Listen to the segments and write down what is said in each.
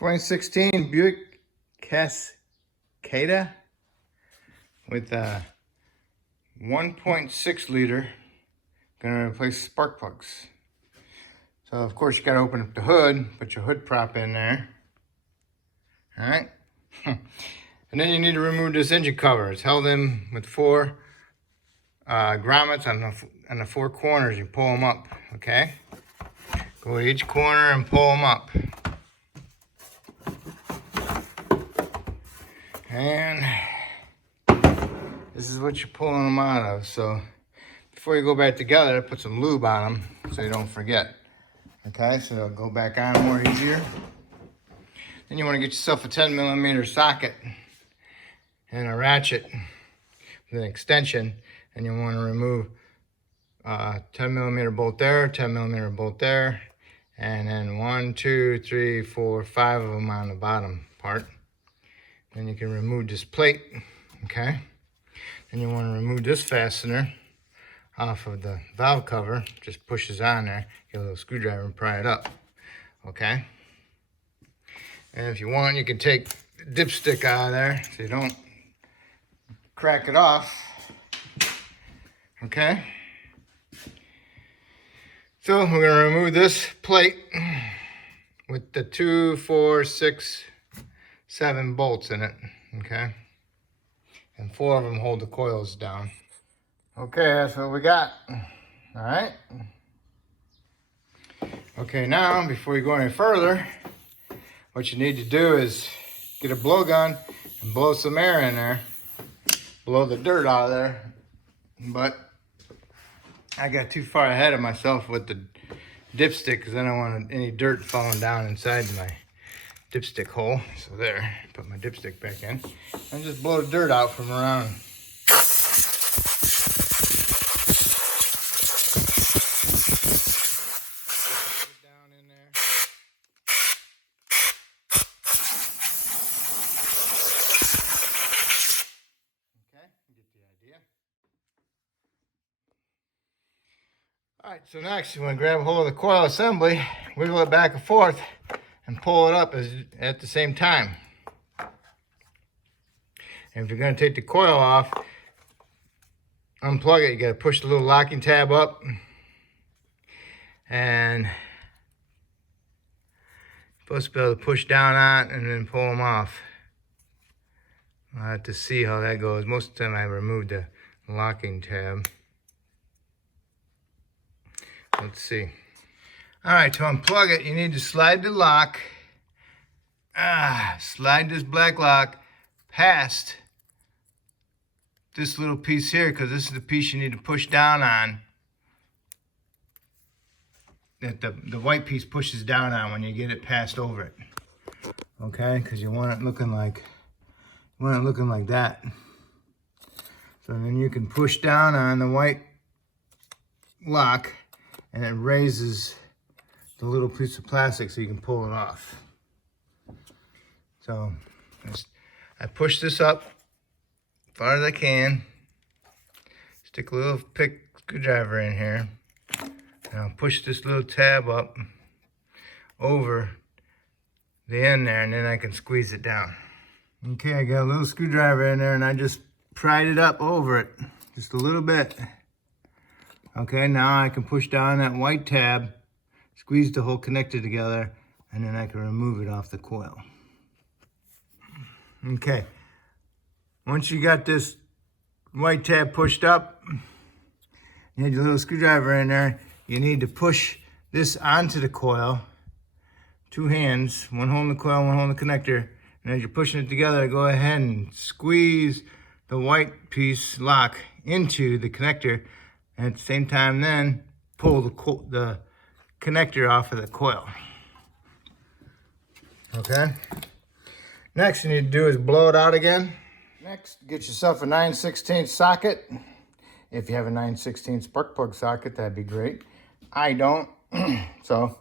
2016 Buick Cascada with a 1.6 liter. Gonna replace spark plugs. So of course you gotta open up the hood, put your hood prop in there. All right. And then you need to remove this engine cover. It's held in with four grommets on the four corners. You pull them up, okay? Go to each corner and pull them up. And this is what you're pulling them out of. So before you go back together, put some lube on them so you don't forget. Okay, so they'll go back on more easier. Then you want to get yourself a 10mm socket and a ratchet with an extension, and you want to remove 10mm bolt there, 10mm bolt there, and then 1, 2, 3, 4, 5 of them on the bottom part. Then you can remove this plate, okay? Then you want to remove this fastener off of the valve cover. Just pushes on there. Get a little screwdriver and pry it up, okay? And if you want, you can take the dipstick out of there so you don't crack it off, okay? So we're gonna remove this plate with the 2, 4, 6, 7 bolts in it, okay? And 4 of them hold the coils down. Okay, that's what we got, all right? Okay, now, before you go any further, what you need to do is get a blowgun and blow some air in there. Blow the dirt out of there. But I got too far ahead of myself with the dipstick because I don't want any dirt falling down inside my dipstick hole. So there, put my dipstick back in. And just blow the dirt out from around. Down in there. Okay, you get the idea. All right, so next you want to grab a hold of the coil assembly, wiggle it back and forth, and pull it up at the same time. And if you're going to take the coil off, unplug it, you got to push the little locking tab up, and you're supposed to be able to push down on it and then pull them off. I'll have to see how that goes. Most of the time I remove the locking tab. Let's see. All right, to unplug it, you need to slide the lock. Slide this black lock past this little piece here, because this is the piece you need to push down on. That the white piece pushes down on when you get it passed over it. Okay, because you want it looking like that. So then you can push down on the white lock, and it raises the little piece of plastic so you can pull it off. So I push this up as far as I can. Stick a little pick screwdriver in here. And I'll push this little tab up over the end there, and then I can squeeze it down. Okay, I got a little screwdriver in there, and I just pried it up over it just a little bit. Okay, now I can push down that white tab, squeeze the whole connector together, and then I can remove it off the coil. Okay, once you got this white tab pushed up, you had your little screwdriver in there, you need to push this onto the coil. 2 hands, one holding the coil, one holding the connector. And as you're pushing it together, go ahead and squeeze the white piece lock into the connector. And at the same time then, pull the connector off of the coil. Okay? Next you need to do is blow it out again. Next, get yourself a 9/16 socket. If you have a 9/16 spark plug socket, that'd be great. I don't. So,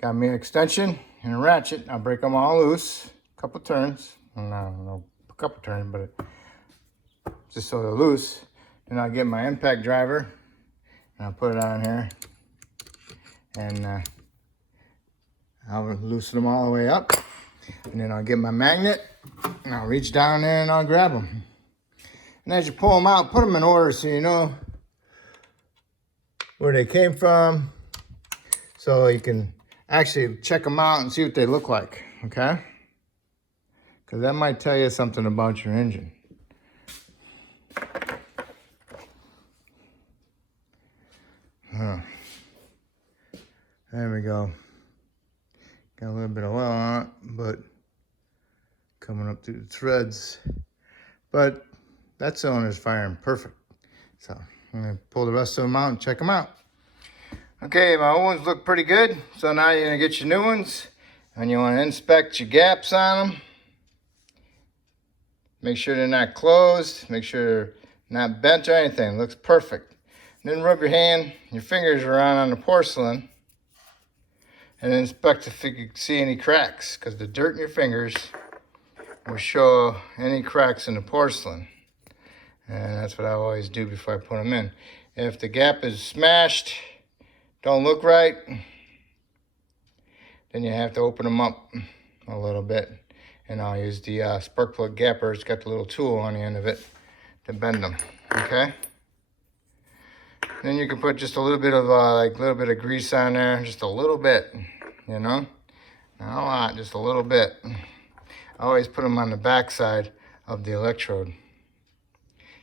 got me an extension and a ratchet. I'll break them all loose. A couple turns. No, a couple turns, but just so they're loose. Then I'll get my impact driver and I'll put it on here. And I'll loosen them all the way up. And then I'll get my magnet and I'll reach down there and I'll grab them. And as you pull them out, put them in order so you know where they came from, so you can actually check them out and see what they look like, okay? Because that might tell you something about your engine. There we go. Got a little bit of oil on it, but coming up through the threads. But that cylinder's firing perfect. So I'm gonna pull the rest of them out and check them out. Okay, my old ones look pretty good. So now you're gonna get your new ones and you wanna inspect your gaps on them. Make sure they're not closed. Make sure they're not bent or anything. Looks perfect. And then rub your fingers around on the porcelain and inspect if you can see any cracks, because the dirt in your fingers will show any cracks in the porcelain. And that's what I always do before I put them in. If the gap is smashed, don't look right, then you have to open them up a little bit. And I'll use the spark plug gapper. It's got the little tool on the end of it to bend them, okay? Then you can put just a little bit of grease on there, just a little bit, you know? Not a lot, just a little bit. I always put them on the back side of the electrode,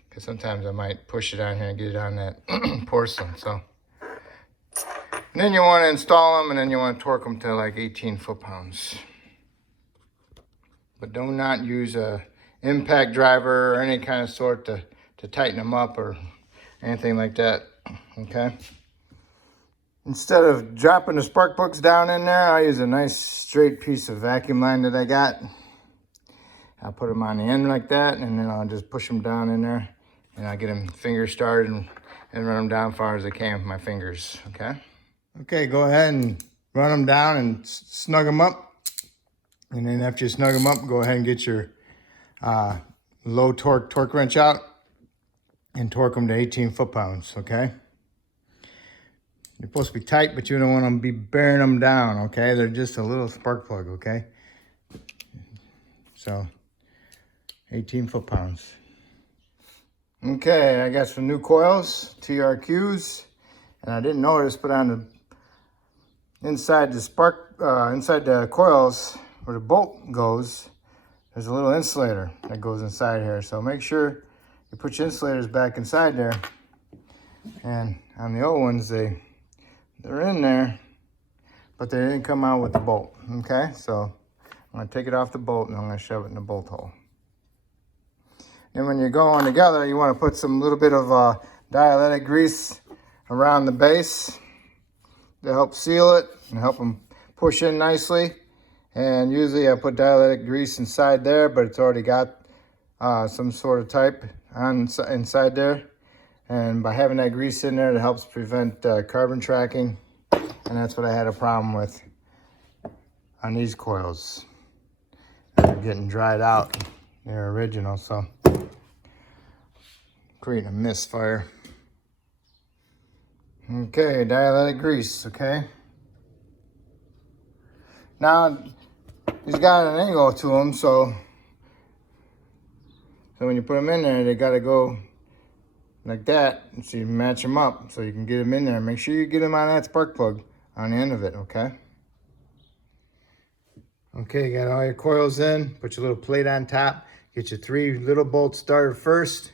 because sometimes I might push it on here and get it on that porcelain, so. And then you want to install them, and then you want to torque them to like 18 foot-pounds. But do not use a impact driver or any kind of sort to tighten them up or anything like that, okay? Instead of dropping the spark plugs down in there, I use a nice straight piece of vacuum line that I got. I'll put them on the end like that, and then I'll just push them down in there, and I'll get them finger started and run them down as far as I can with my fingers, okay? Okay, go ahead and run them down and snug them up. And then after you snug them up, go ahead and get your low torque wrench out and torque them to 18 foot-pounds, okay? They're supposed to be tight, but you don't want to be bearing them down, okay? They're just a little spark plug, okay? So, 18 foot-pounds. Okay, I got some new coils, TRQs, and I didn't notice, but on the inside the coils, where the bolt goes, there's a little insulator that goes inside here. So make sure you put your insulators back inside there. And on the old ones, they're in there, but they didn't come out with the bolt, okay? So I'm gonna take it off the bolt and I'm gonna shove it in the bolt hole. And when you're going together, you wanna put some little bit of dielectric grease around the base to help seal it and help them push in nicely. And usually I put dielectric grease inside there, but it's already got some sort of type inside there. And by having that grease in there, it helps prevent carbon tracking. And that's what I had a problem with on these coils. They're getting dried out. They're original, so creating a misfire. Okay, dielectric grease, okay? Now, he's got an angle to them, so when you put them in there, they gotta go like that, so you match them up, so you can get them in there. Make sure you get them on that spark plug on the end of it, okay? Okay, you got all your coils in, put your little plate on top, get your 3 little bolts started first,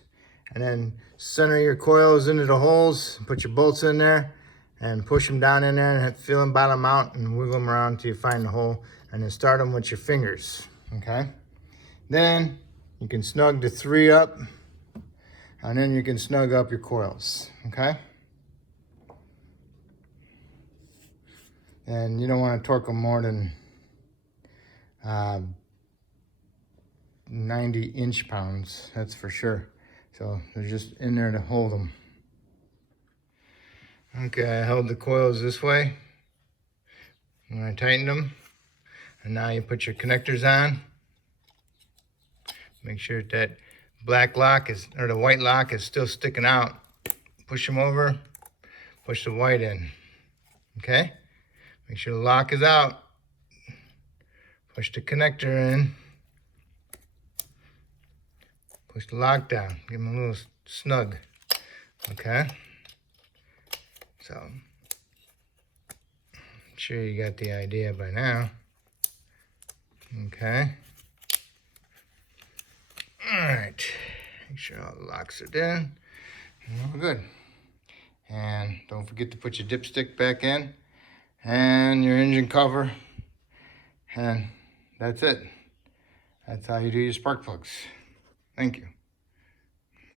and then center your coils into the holes, put your bolts in there, and push them down in there and feel them bottom out and wiggle them around until you find the hole, and then start them with your fingers, okay? Then you can snug the 3 up, and then you can snug up your coils, okay? And you don't want to torque them more than 90 inch-pounds, that's for sure. So they're just in there to hold them. Okay, I held the coils this way when I tightened them. And now you put your connectors on. Make sure that black lock or the white lock is still sticking out. Push them over, push the white in, okay? Make sure the lock is out. Push the connector in. Push the lock down. Give them a little snug. Okay. So, I'm sure you got the idea by now. Okay. Alright. Make sure all the locks are down. And we're good. And don't forget to put your dipstick back in. And your engine cover. And that's it. That's how you do your spark plugs. Thank you.